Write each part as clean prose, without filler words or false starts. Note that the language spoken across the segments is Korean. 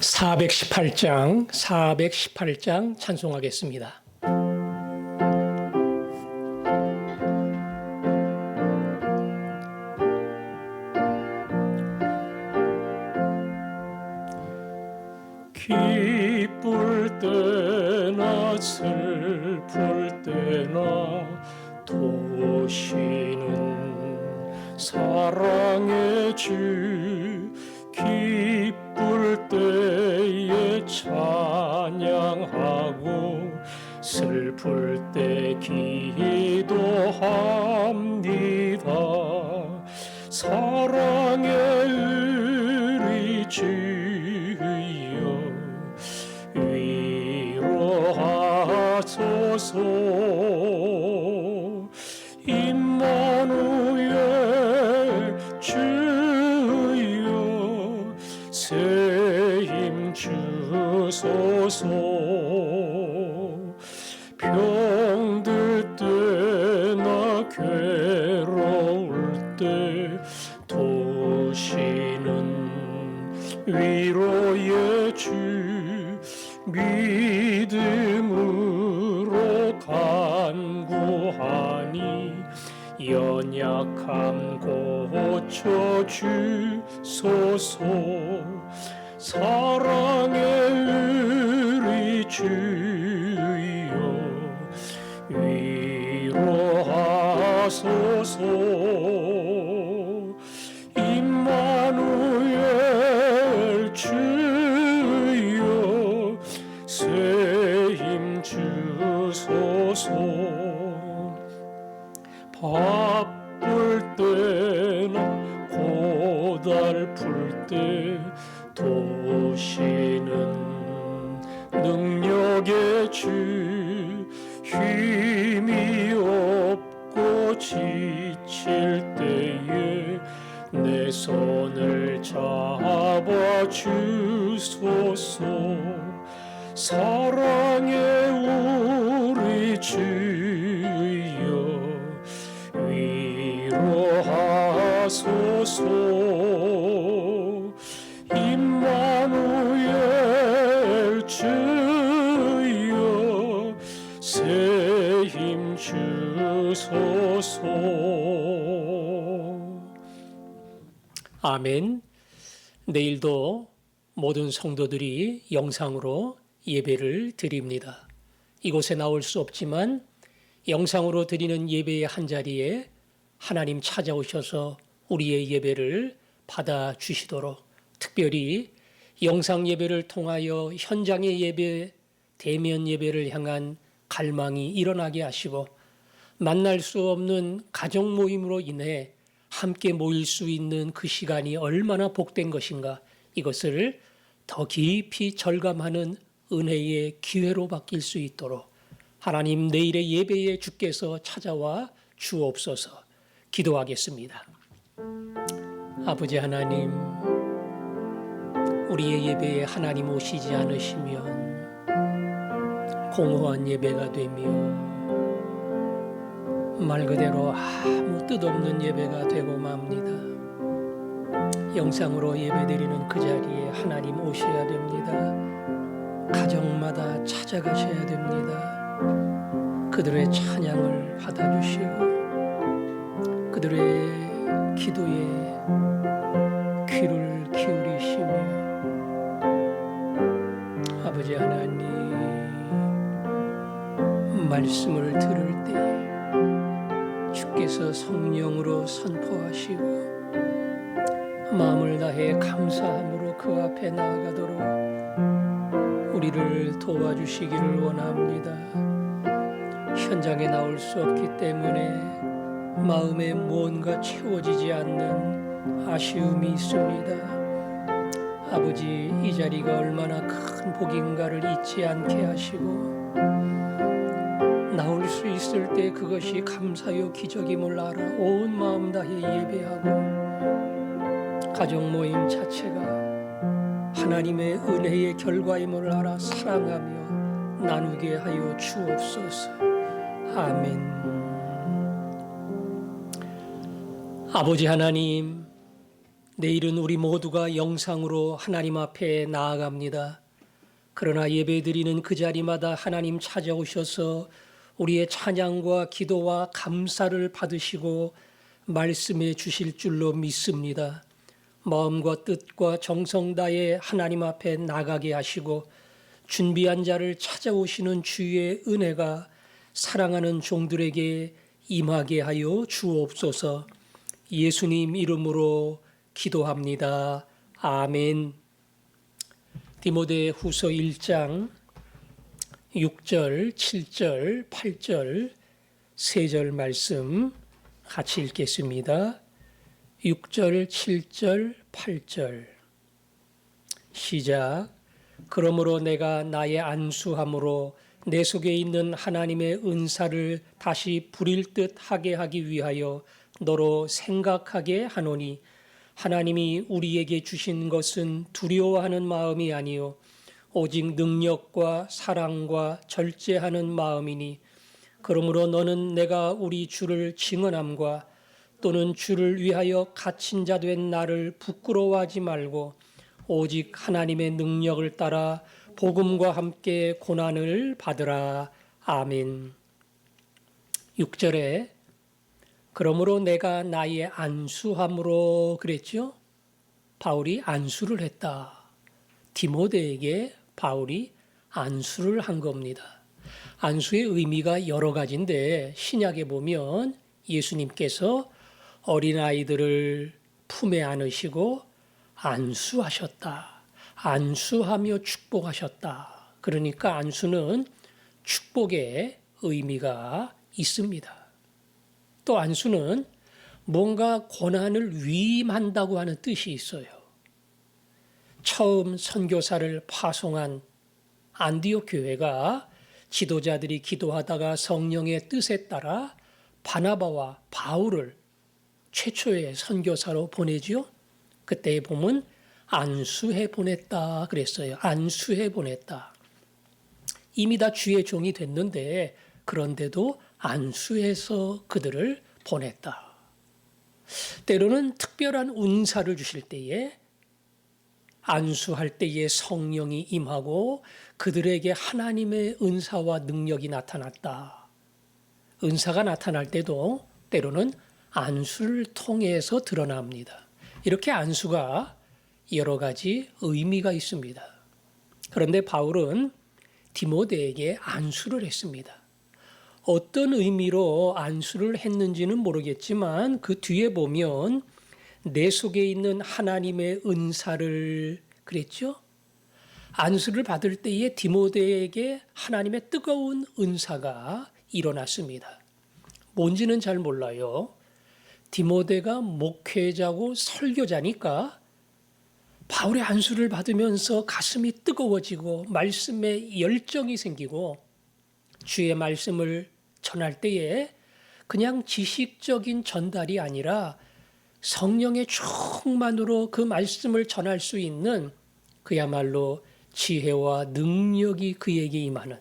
418장 찬송하겠습니다. 기쁠 때나 슬플 때나 도시는 사랑의 주, 기쁠 때에 찬양하고 슬플 때 기도합니다. 사랑의 의리 주여 위로하소서. 임마누엘 주여 새 힘 주소서. 병들 때나 괴로울 때 도시는 위로의 주, 믿음으로 간구하니 연약함 고쳐주소서. 사랑의 의리 주여 위로하소서. 임마누엘 주여 새 힘 주소서. 바쁠 때나 고달플 때 도시는 능력의 주, 힘이 없고 지칠 때에 내 손을 잡아주소서. 사랑의 우리 주여 위로하소서. 임마누엘 주여 새 힘 주소서. 아멘. 내일도 모든 성도들이 영상으로 예배를 드립니다. 이곳에 나올 수 없지만 영상으로 드리는 예배의 한자리에 하나님 찾아오셔서 우리의 예배를 받아주시도록, 특별히 영상 예배를 통하여 현장의 예배, 대면 예배를 향한 갈망이 일어나게 하시고 만날 수 없는 가정 모임으로 인해 함께 모일 수 있는 그 시간이 얼마나 복된 것인가, 이것을 더 깊이 절감하는 은혜의 기회로 바뀔 수 있도록 하나님 내일의 예배에 주께서 찾아와 주옵소서. 기도하겠습니다. 아버지 하나님, 우리의 예배에 하나님 오시지 않으시면 공허한 예배가 되며 말 그대로 아무 뜻없는 예배가 되고 맙니다. 영상으로 예배드리는 그 자리에 하나님 오셔야 됩니다. 가정마다 찾아가셔야 됩니다. 그들의 찬양을 받아주시고 그들의 기도에 귀를 기울이시며 아버지 하나님, 말씀을 들을 때 주께서 성령으로 선포하시고 마음을 다해 감사함으로 그 앞에 나아가도록 우리를 도와주시기를 원합니다. 현장에 나올 수 없기 때문에 마음에 무언가 채워지지 않는 아쉬움이 있습니다. 아버지, 이 자리가 얼마나 큰 복인가를 잊지 않게 하시고 나올 수 있을 때 그것이 감사요 기적임을 알아 온 마음 다해 예배하고 가정 모임 자체가 하나님의 은혜의 결과임을 알아 사랑하며 나누게 하여 주옵소서. 아멘. 아버지 하나님, 내일은 우리 모두가 영상으로 하나님 앞에 나아갑니다. 그러나 예배드리는 그 자리마다 하나님 찾아오셔서 우리의 찬양과 기도와 감사를 받으시고 말씀해 주실 줄로 믿습니다. 마음과 뜻과 정성 다해 하나님 앞에 나가게 하시고 준비한 자를 찾아오시는 주의 은혜가 사랑하는 종들에게 임하게 하여 주옵소서. 예수님 이름으로 기도합니다. 아멘. 디모데 후서 1장 6절, 7절, 8절, 3절 말씀 같이 읽겠습니다. 6절, 7절, 8절 시작. 그러므로 내가 나의 안수함으로 내 속에 있는 하나님의 은사를 다시 부릴 듯 하게 하기 위하여 너로 생각하게 하노니 하나님이 우리에게 주신 것은 두려워하는 마음이 아니요 오직 능력과 사랑과 절제하는 마음이니 그러므로 너는 내가 우리 주를 증언함과 또는 주를 위하여 갇힌 자 된 나를 부끄러워하지 말고 오직 하나님의 능력을 따라 복음과 함께 고난을 받으라. 아멘. 6절에 그러므로 내가 나의 안수함으로 그랬죠. 바울이 안수를 했다. 디모데에게 바울이 안수를 한 겁니다. 안수의 의미가 여러 가지인데 신약에 보면 예수님께서 어린아이들을 품에 안으시고 안수하셨다. 안수하며 축복하셨다. 그러니까 안수는 축복의 의미가 있습니다. 또 안수는 뭔가 고난을 위임한다고 하는 뜻이 있어요. 처음 선교사를 파송한 안디옥 교회가 지도자들이 기도하다가 성령의 뜻에 따라 바나바와 바울을 최초의 선교사로 보내지요. 그때 보면 안수해 보냈다 그랬어요. 안수해 보냈다. 이미 다 주의 종이 됐는데 그런데도 안수해서 그들을 보냈다. 때로는 특별한 은사를 주실 때에 안수할 때에 성령이 임하고 그들에게 하나님의 은사와 능력이 나타났다. 은사가 나타날 때도 때로는 안수를 통해서 드러납니다. 이렇게 안수가 여러 가지 의미가 있습니다. 그런데 바울은 디모데에게 안수를 했습니다. 어떤 의미로 안수를 했는지는 모르겠지만 그 뒤에 보면 내 속에 있는 하나님의 은사를 그랬죠. 안수를 받을 때에 디모데에게 하나님의 뜨거운 은사가 일어났습니다. 뭔지는 잘 몰라요. 디모데가 목회자고 설교자니까 바울의 안수를 받으면서 가슴이 뜨거워지고 말씀에 열정이 생기고 주의 말씀을 전할 때에 그냥 지식적인 전달이 아니라 성령의 충만으로 그 말씀을 전할 수 있는 그야말로 지혜와 능력이 그에게 임하는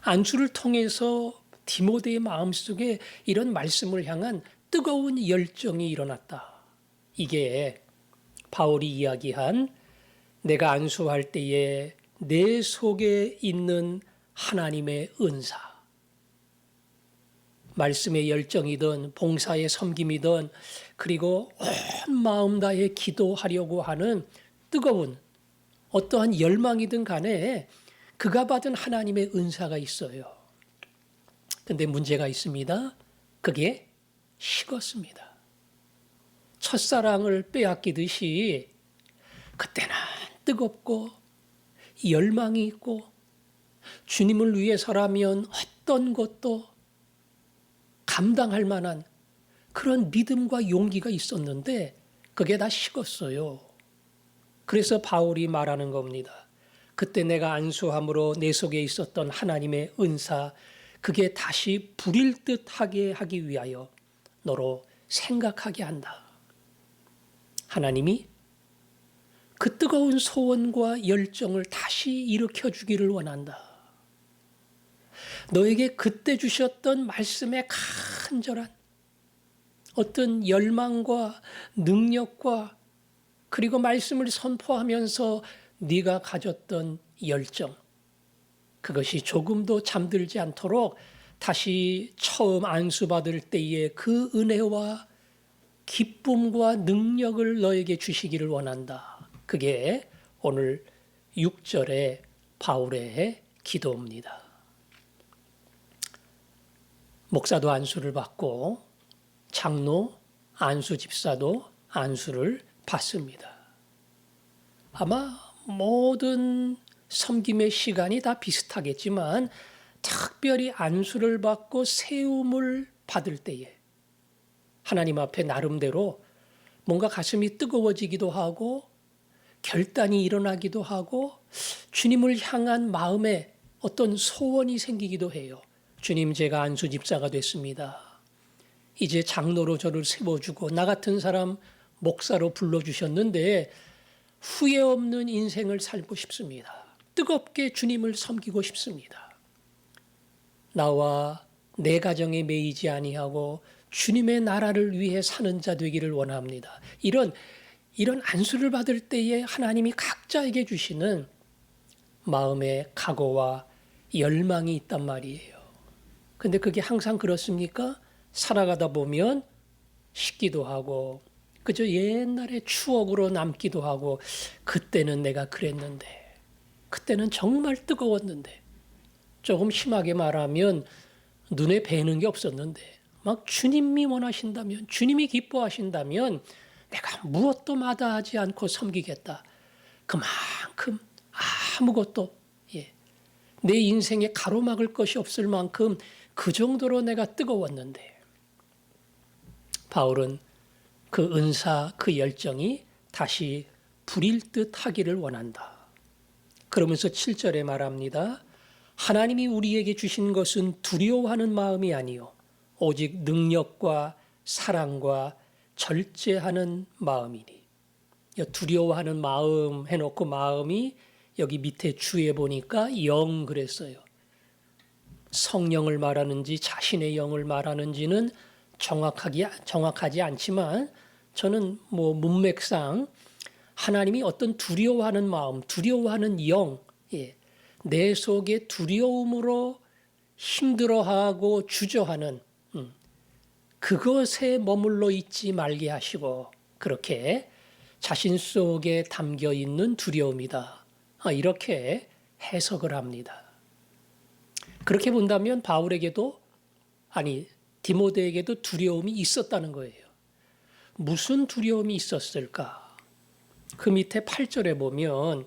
안수를 통해서 디모데의 마음속에 이런 말씀을 향한 뜨거운 열정이 일어났다. 이게 바울이 이야기한 내가 안수할 때에 내 속에 있는 하나님의 은사, 말씀의 열정이든 봉사의 섬김이든 그리고 온 마음 다해 기도하려고 하는 뜨거운 어떠한 열망이든 간에 그가 받은 하나님의 은사가 있어요. 근데 문제가 있습니다. 그게 식었습니다. 첫사랑을 빼앗기듯이 그때는 뜨겁고 열망이 있고 주님을 위해서라면 어떤 것도 감당할 만한 그런 믿음과 용기가 있었는데 그게 다 식었어요. 그래서 바울이 말하는 겁니다. 그때 내가 안수함으로 내 속에 있었던 하나님의 은사 그게 다시 부릴 듯하게 하기 위하여 너로 생각하게 한다. 하나님이 그 뜨거운 소원과 열정을 다시 일으켜 주기를 원한다. 너에게 그때 주셨던 말씀의 간절한 어떤 열망과 능력과 그리고 말씀을 선포하면서 네가 가졌던 열정, 그것이 조금도 잠들지 않도록 다시 처음 안수받을 때의 그 은혜와 기쁨과 능력을 너에게 주시기를 원한다. 그게 오늘 6절의 바울의 기도입니다. 목사도 안수를 받고 장로, 안수 집사도 안수를 받습니다. 아마 모든 섬김의 시간이 다 비슷하겠지만 특별히 안수를 받고 세움을 받을 때에 하나님 앞에 나름대로 뭔가 가슴이 뜨거워지기도 하고 결단이 일어나기도 하고 주님을 향한 마음에 어떤 소원이 생기기도 해요. 주님, 제가 안수 집사가 됐습니다. 이제 장로로 저를 세워주고 나 같은 사람 목사로 불러주셨는데 후회 없는 인생을 살고 싶습니다. 뜨겁게 주님을 섬기고 싶습니다. 나와 내 가정에 매이지 아니하고 주님의 나라를 위해 사는 자 되기를 원합니다. 이런 안수를 받을 때에 하나님이 각자에게 주시는 마음의 각오와 열망이 있단 말이에요. 근데 그게 항상 그렇습니까? 살아가다 보면 식기도 하고 그저 옛날의 추억으로 남기도 하고 그때는 내가 그랬는데 그때는 정말 뜨거웠는데 조금 심하게 말하면 눈에 뵈는 게 없었는데 막 주님이 원하신다면 주님이 기뻐하신다면 내가 무엇도 마다하지 않고 섬기겠다. 그만큼 아무것도 내 인생에 가로막을 것이 없을 만큼 그 정도로 내가 뜨거웠는데 바울은 그 은사, 그 열정이 다시 불일 듯 하기를 원한다. 그러면서 7절에 말합니다. 하나님이 우리에게 주신 것은 두려워하는 마음이 아니요 오직 능력과 사랑과 절제하는 마음이니. 두려워하는 마음 해놓고 마음이 여기 밑에 주에 보니까 영 그랬어요. 성령을 말하는지 자신의 영을 말하는지는 정확하지 않지만 저는 문맥상 하나님이 어떤 두려워하는 마음, 두려워하는 영, 내 속에 두려움으로 힘들어하고 주저하는 그것에 머물러 있지 말게 하시고 그렇게 자신 속에 담겨 있는 두려움이다. 이렇게 해석을 합니다. 그렇게 본다면 바울에게도 디모데에게도 두려움이 있었다는 거예요. 무슨 두려움이 있었을까? 그 밑에 8절에 보면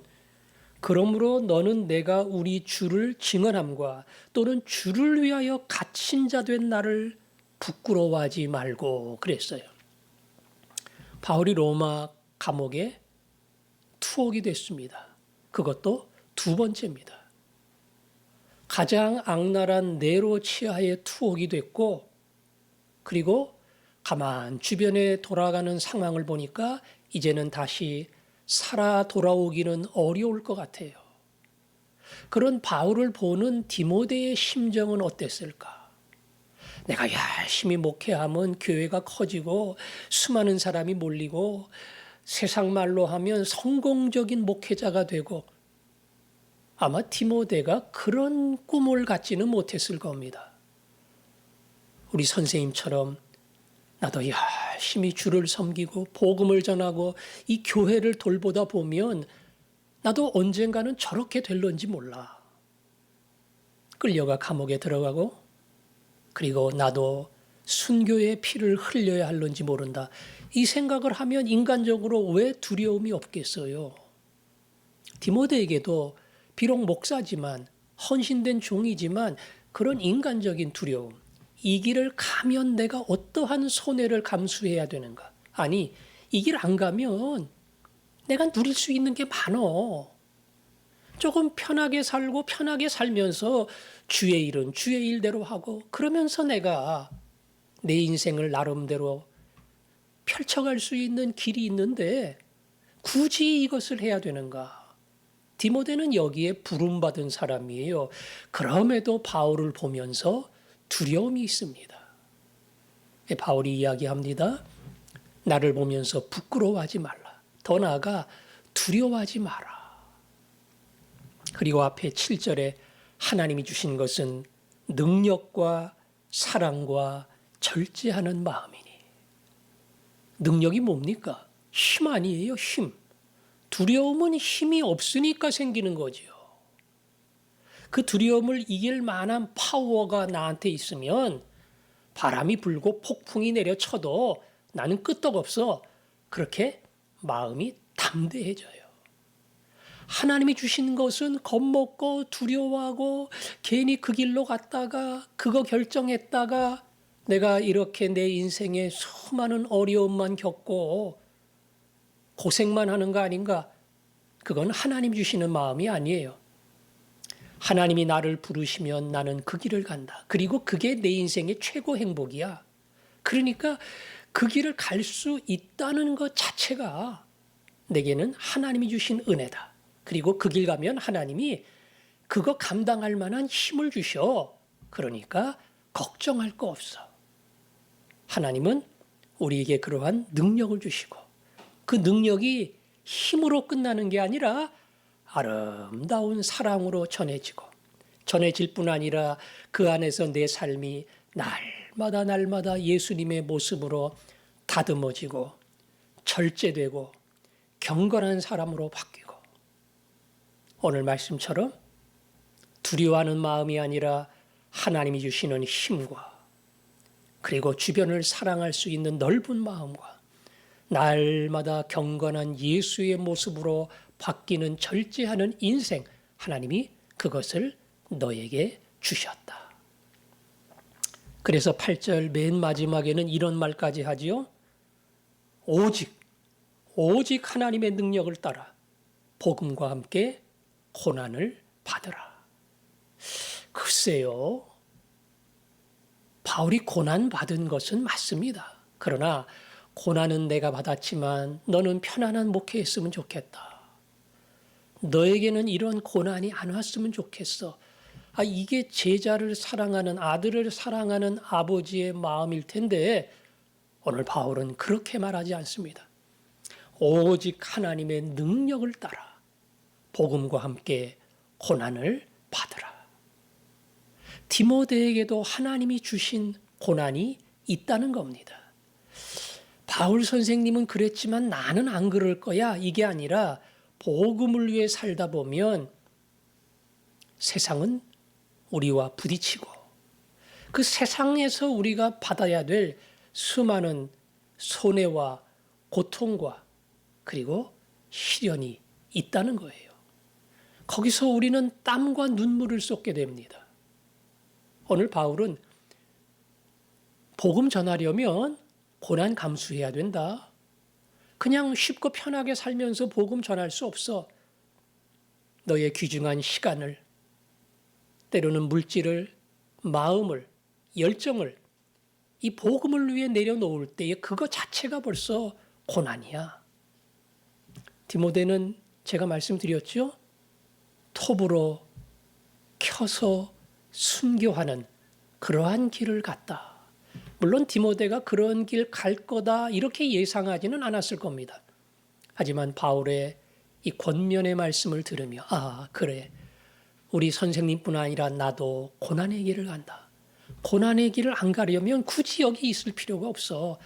그러므로 너는 내가 우리 주를 증언함과 또는 주를 위하여 갇힌 자 된 나를 부끄러워하지 말고 그랬어요. 바울이 로마 감옥에 투옥이 됐습니다. 그것도 두 번째입니다. 가장 악랄한 네로 치하에 투옥이 됐고 그리고 가만 주변에 돌아가는 상황을 보니까 이제는 다시 살아 돌아오기는 어려울 것 같아요. 그런 바울을 보는 디모데의 심정은 어땠을까? 내가 열심히 목회하면 교회가 커지고 수많은 사람이 몰리고 세상 말로 하면 성공적인 목회자가 되고 아마 디모데가 그런 꿈을 갖지는 못했을 겁니다. 우리 선생님처럼 나도 열심히 주를 섬기고 복음을 전하고 이 교회를 돌보다 보면 나도 언젠가는 저렇게 될런지 몰라. 끌려가 감옥에 들어가고 그리고 나도 순교의 피를 흘려야 할런지 모른다. 이 생각을 하면 인간적으로 왜 두려움이 없겠어요? 디모데에게도 비록 목사지만 헌신된 종이지만 그런 인간적인 두려움. 이 길을 가면 내가 어떠한 손해를 감수해야 되는가? 아니, 이 길 안 가면 내가 누릴 수 있는 게 많어. 조금 편하게 살고 편하게 살면서 주의 일은 주의 일대로 하고 그러면서 내가 내 인생을 나름대로 펼쳐갈 수 있는 길이 있는데 굳이 이것을 해야 되는가? 디모데는 여기에 부름받은 사람이에요. 그럼에도 바울을 보면서 두려움이 있습니다. 바울이 이야기합니다. 나를 보면서 부끄러워하지 말라. 더 나아가 두려워하지 마라. 그리고 앞에 7절에 하나님이 주신 것은 능력과 사랑과 절제하는 마음이니. 능력이 뭡니까? 힘 아니에요, 힘. 두려움은 힘이 없으니까 생기는 거지요. 그 두려움을 이길 만한 파워가 나한테 있으면 바람이 불고 폭풍이 내려쳐도 나는 끄떡없어. 그렇게 마음이 담대해져요. 하나님이 주신 것은 겁먹고 두려워하고 괜히 그 길로 갔다가 그거 결정했다가 내가 이렇게 내 인생에 수많은 어려움만 겪고 고생만 하는 거 아닌가? 그건 하나님 주시는 마음이 아니에요. 하나님이 나를 부르시면 나는 그 길을 간다. 그리고 그게 내 인생의 최고 행복이야. 그러니까 그 길을 갈 수 있다는 것 자체가 내게는 하나님이 주신 은혜다. 그리고 그 길 가면 하나님이 그거 감당할 만한 힘을 주셔. 그러니까 걱정할 거 없어. 하나님은 우리에게 그러한 능력을 주시고 그 능력이 힘으로 끝나는 게 아니라 아름다운 사랑으로 전해질 뿐 아니라 그 안에서 내 삶이 날마다 예수님의 모습으로 다듬어지고 절제되고 경건한 사람으로 바뀌고 오늘 말씀처럼 두려워하는 마음이 아니라 하나님이 주시는 힘과 그리고 주변을 사랑할 수 있는 넓은 마음과 날마다 경건한 예수의 모습으로 바뀌는 절제하는 인생, 하나님이 그것을 너에게 주셨다. 그래서 8절 맨 마지막에는 이런 말까지 하지요. 오직 하나님의 능력을 따라 복음과 함께 고난을 받으라. 글쎄요. 바울이 고난받은 것은 맞습니다. 그러나 고난은 내가 받았지만 너는 편안한 목회했으면 좋겠다. 너에게는 이런 고난이 안 왔으면 좋겠어. 이게 제자를 사랑하는 아들을 사랑하는 아버지의 마음일 텐데 오늘 바울은 그렇게 말하지 않습니다. 오직 하나님의 능력을 따라 복음과 함께 고난을 받으라. 디모데에게도 하나님이 주신 고난이 있다는 겁니다. 바울 선생님은 그랬지만 나는 안 그럴 거야. 이게 아니라 복음을 위해 살다 보면 세상은 우리와 부딪히고 그 세상에서 우리가 받아야 될 수많은 손해와 고통과 그리고 시련이 있다는 거예요. 거기서 우리는 땀과 눈물을 쏟게 됩니다. 오늘 바울은 복음 전하려면 고난 감수해야 된다. 그냥 쉽고 편하게 살면서 복음 전할 수 없어. 너의 귀중한 시간을, 때로는 물질을, 마음을, 열정을 이 복음을 위해 내려놓을 때에 그거 자체가 벌써 고난이야. 디모데는 제가 말씀드렸죠? 톱으로 켜서 순교하는 그러한 길을 갔다. 물론 디모데가 그런 길 갈 거다 이렇게 예상하지는 않았을 겁니다. 하지만 바울의 이 권면의 말씀을 들으며 그래. 우리 선생님뿐 아니라 나도 고난의 길을 간다. 고난의 길을 안 가려면 굳이 여기 있을 필요가 없어.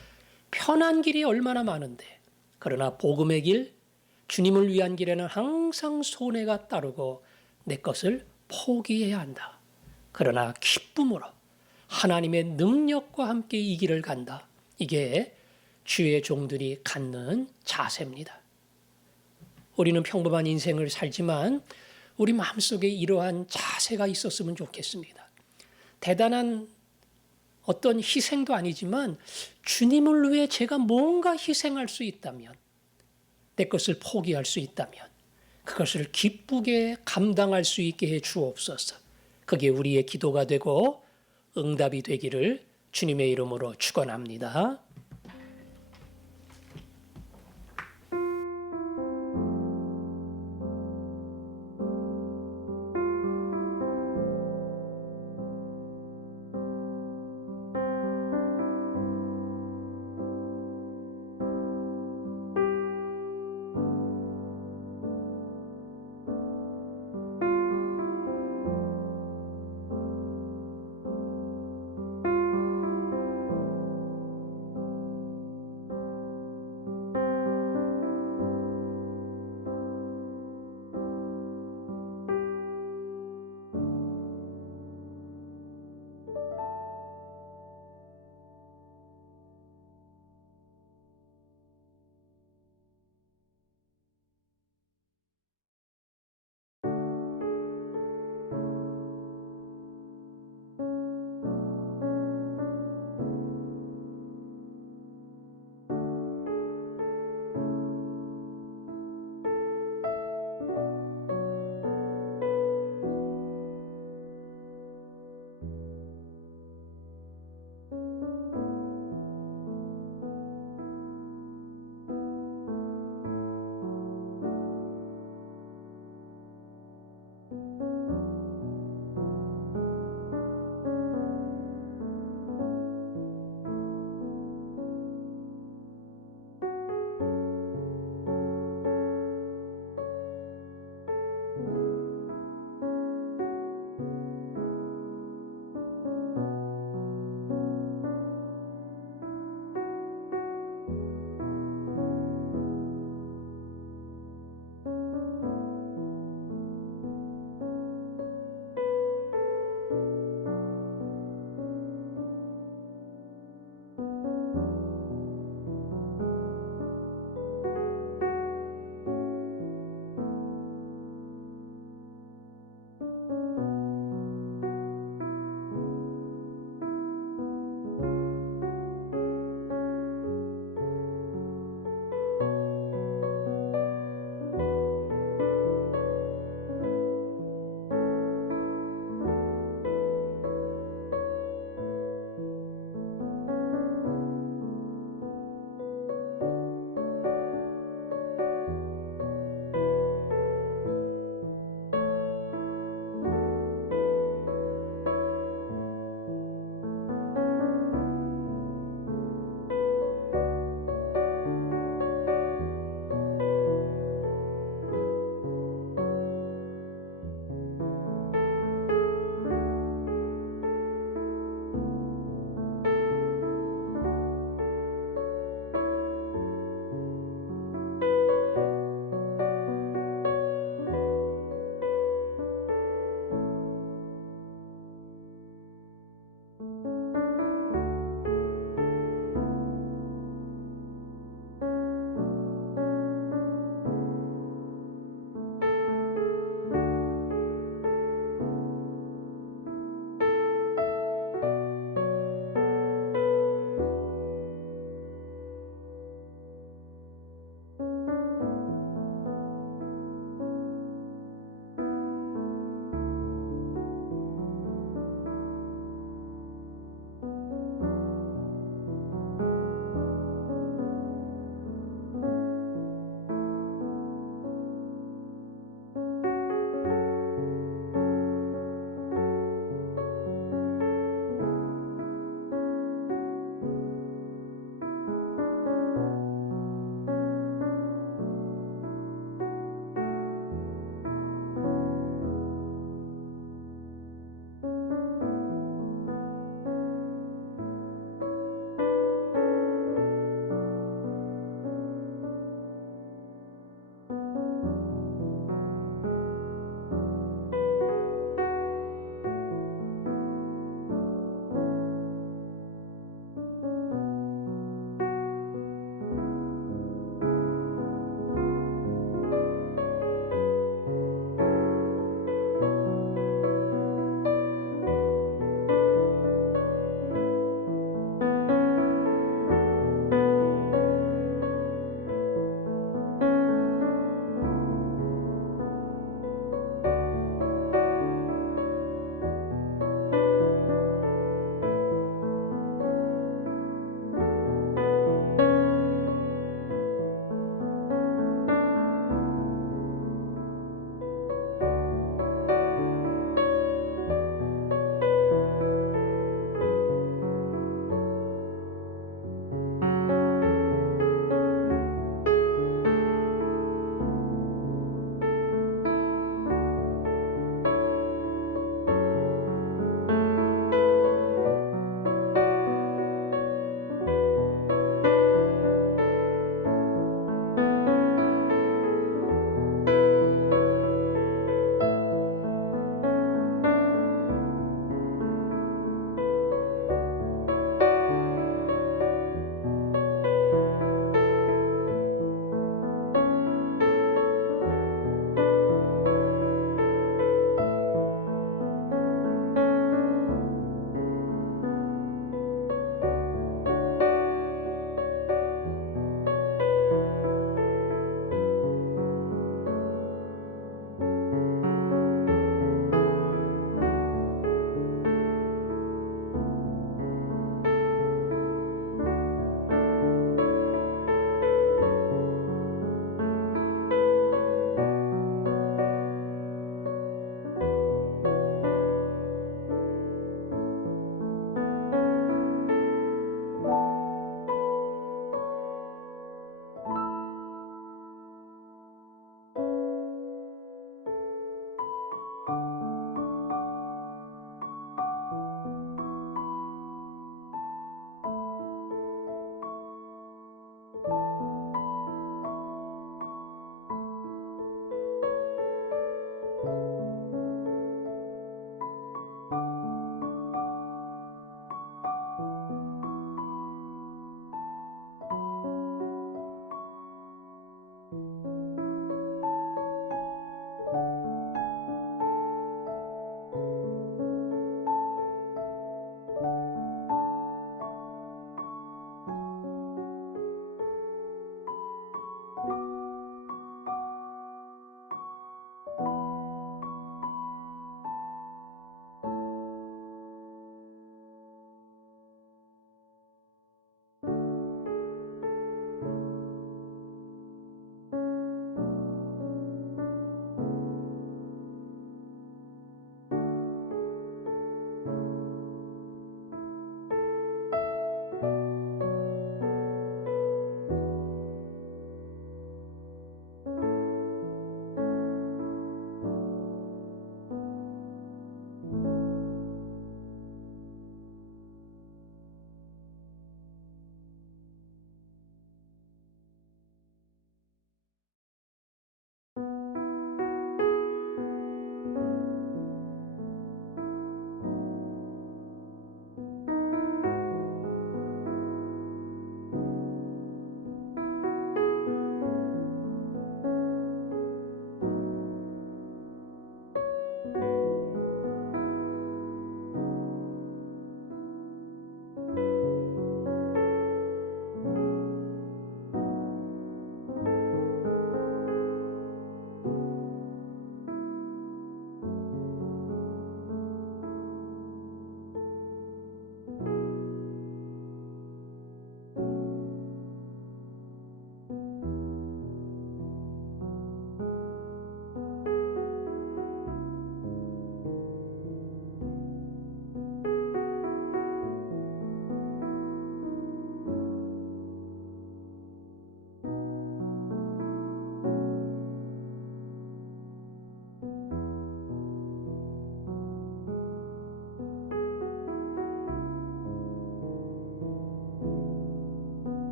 편한 길이 얼마나 많은데. 그러나 복음의 길, 주님을 위한 길에는 항상 손해가 따르고 내 것을 포기해야 한다. 그러나 기쁨으로 하나님의 능력과 함께 이 길을 간다. 이게 주의 종들이 갖는 자세입니다. 우리는 평범한 인생을 살지만 우리 마음속에 이러한 자세가 있었으면 좋겠습니다. 대단한 어떤 희생도 아니지만 주님을 위해 제가 뭔가 희생할 수 있다면, 내 것을 포기할 수 있다면 그것을 기쁘게 감당할 수 있게 해 주옵소서. 그게 우리의 기도가 되고 응답이 되기를 주님의 이름으로 축원합니다.